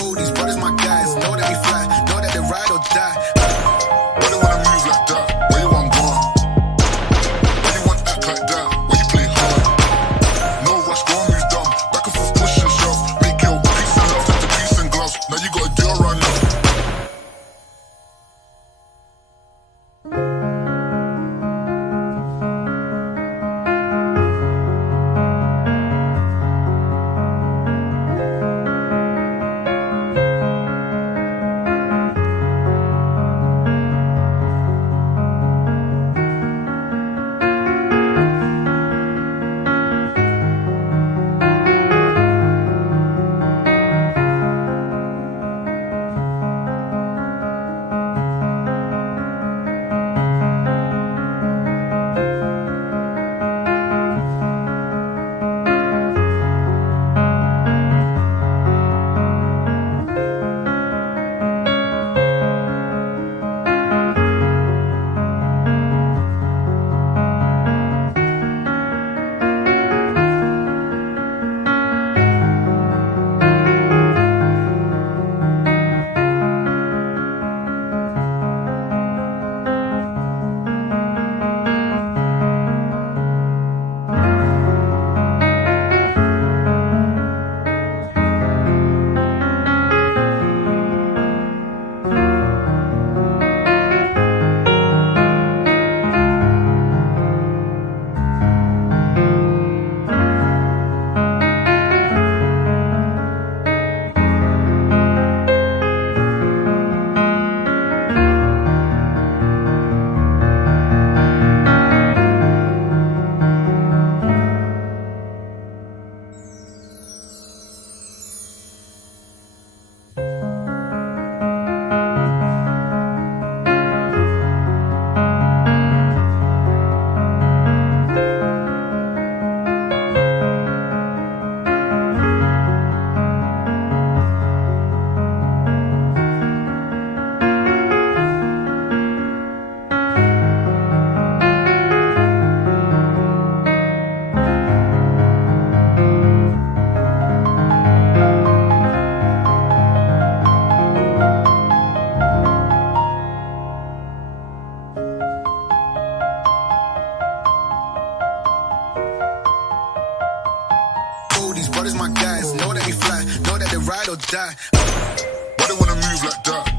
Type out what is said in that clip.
All these brothers my guys, know that we fly, know that they ride or die. Why they wanna move like that? Where you want gone? Why you want act like that? Why you play hard? No rush, go and move dumb. Back and forth, push and shove. Make your peace and love into peace and gloves. Now you gotta do a run now. All these brothers my guys, know that we fly, know that they ride or die. Why they wanna move like that?